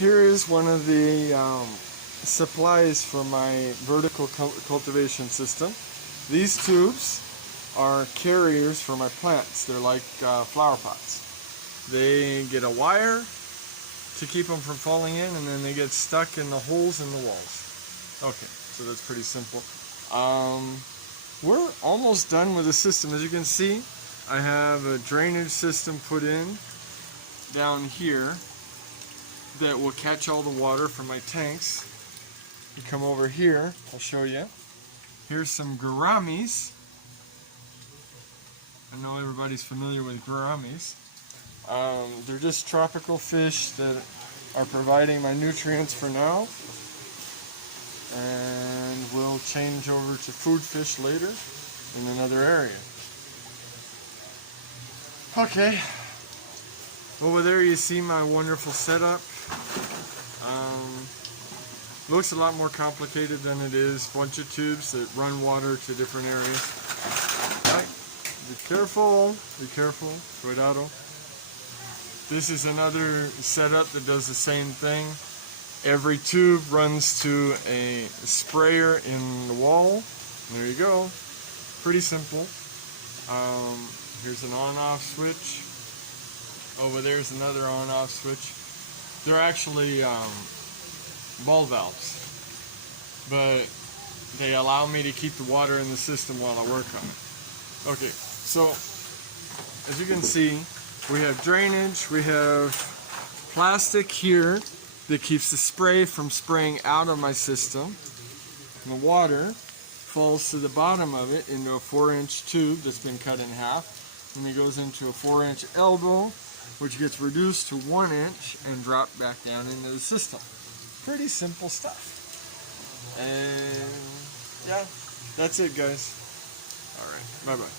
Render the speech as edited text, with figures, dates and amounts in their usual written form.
Here is one of the supplies for my vertical cultivation system. These tubes are carriers for my plants. They're like flower pots. They get a wire to keep them from falling in, and then they get stuck in the holes in the walls. Okay, so that's pretty simple. We're almost done with the system. As you can see, I have a drainage system put in down here that will catch all the water from my tanks. You come over here, I'll show you. Here's some gouramis. I know everybody's familiar with gouramis. They're just tropical fish that are providing my nutrients for now, and we'll change over to food fish later in another area. Okay, over there you see my wonderful setup. Looks a lot more complicated than it is. Bunch of tubes that run water to different areas. Right. Be careful, cuidado. This is another setup that does the same thing. Every tube runs to a sprayer in the wall. There you go. Pretty simple. Here's an on-off switch. Over there's another on-off switch. They're actually ball valves, but they allow me to keep the water in the system while I work on it. Okay, so as you can see, we have drainage, we have plastic here that keeps the spray from spraying out of my system. And the water falls to the bottom of it into a 4-inch tube that's been cut in half, and it goes into a 4-inch elbow, which gets reduced to 1 inch and dropped back down into the system. Pretty simple stuff. And yeah, that's it, guys. Alright, bye-bye.